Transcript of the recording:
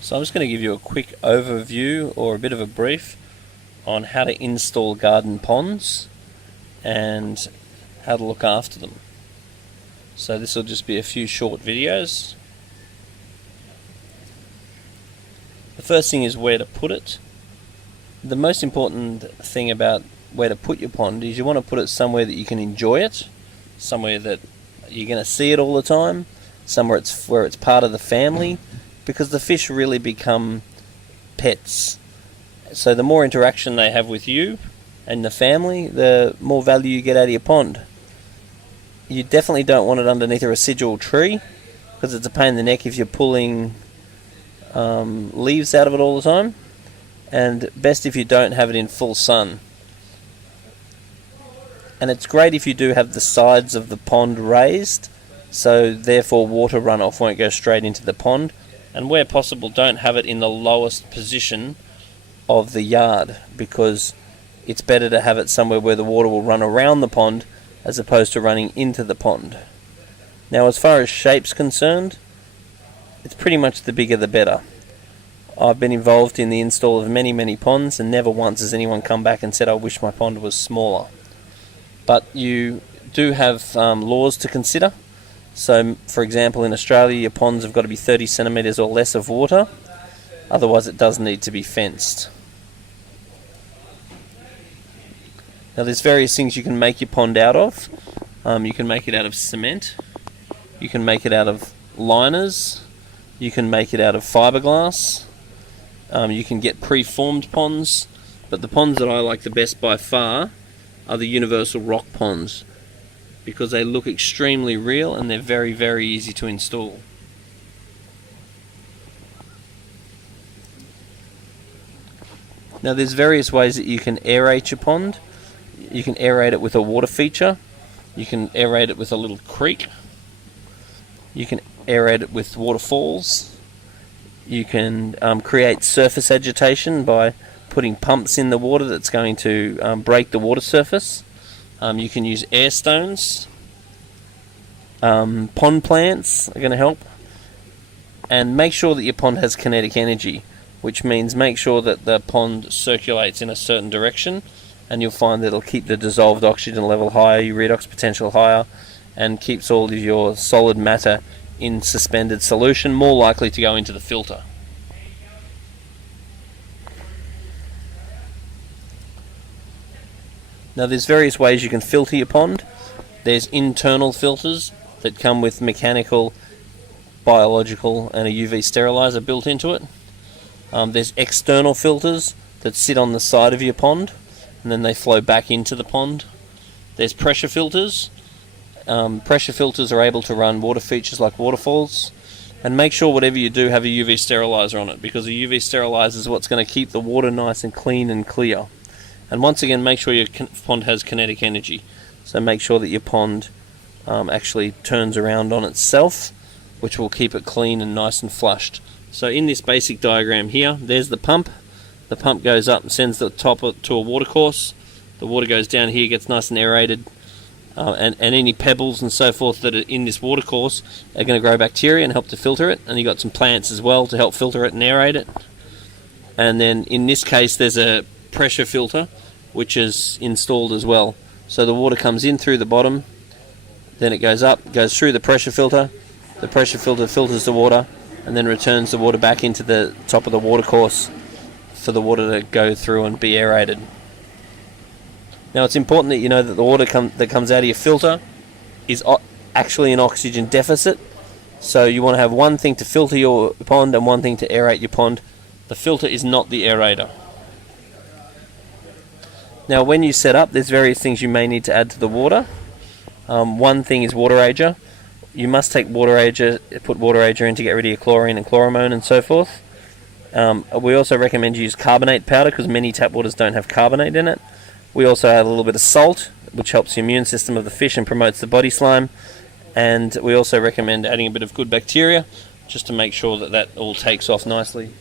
So I'm just going to give you a quick overview or a bit of a brief on how to install garden ponds and how to look after them. So this will just be a few short videos. The first thing is where to put it. The most important thing about where to put your pond is you want to put it somewhere that you can enjoy it, somewhere that you're going to see it all the time, somewhere where it's part of the family, because the fish really become pets. So the more interaction they have with you and the family, the more value you get out of your pond. You definitely don't want it underneath a residual tree, because it's a pain in the neck if you're pulling leaves out of it all the time, and best if you don't have it in full sun. And it's great if you do have the sides of the pond raised, so therefore water runoff won't go straight into the pond, and where possible don't have it in the lowest position of the yard, because it's better to have it somewhere where the water will run around the pond as opposed to running into the pond. Now, as far as shape's concerned, it's pretty much the bigger the better. I've been involved in the install of many ponds, and never once has anyone come back and said, I wish my pond was smaller. But you do have laws to consider. So, for example, in Australia, your ponds have got to be 30 centimetres or less of water. Otherwise, it does need to be fenced. Now, there's various things you can make your pond out of. You can make it out of cement. You can make it out of liners. You can make it out of fiberglass. You can get pre-formed ponds. But the ponds that I like the best by far are the universal rock ponds, because they look extremely real and they're very easy to install. Now, there's various ways that you can aerate your pond. You can aerate it with a water feature. You can aerate it with a little creek. You can aerate it with waterfalls. You can create surface agitation by putting pumps in the water that's going to break the water surface. You can use air stones. Pond plants are going to help. And make sure that your pond has kinetic energy, which means make sure that the pond circulates in a certain direction, and you'll find that it'll keep the dissolved oxygen level higher, your redox potential higher, and keeps all of your solid matter in suspended solution, more likely to go into the filter. Now, there's various ways you can filter your pond. There's internal filters that come with mechanical, biological, and a UV sterilizer built into it. There's external filters that sit on the side of your pond, and then they flow back into the pond. There's pressure filters. Pressure filters are able to run water features like waterfalls. And make sure whatever you do have a UV sterilizer on it, because a UV sterilizer is what's going to keep the water nice and clean and clear. And once again, make sure your pond has kinetic energy. So make sure that your pond actually turns around on itself, which will keep it clean and nice and flushed. So in this basic diagram here, there's the pump. The pump goes up and sends the top to a water course. The water goes down here, gets nice and aerated. And any pebbles and so forth that are in this water course are going to grow bacteria and help to filter it. And you've got some plants as well to help filter it and aerate it. And then in this case, there's a pressure filter which is installed as well. So the water comes in through the bottom, then it goes up, goes through the pressure filter filters the water, and then returns the water back into the top of the water course for the water to go through and be aerated. Now, it's important that you know that the water that comes out of your filter is actually an oxygen deficit. So you want to have one thing to filter your pond and one thing to aerate your pond. The filter is not the aerator. Now, when you set up, there's various things you may need to add to the water. One thing is water ager. You must take water ager, put water ager in to get rid of your chlorine and chloramone and so forth. We also recommend you use carbonate powder, because many tap waters don't have carbonate in it. We also add a little bit of salt, which helps the immune system of the fish and promotes the body slime. And we also recommend adding a bit of good bacteria, just to make sure that that all takes off nicely.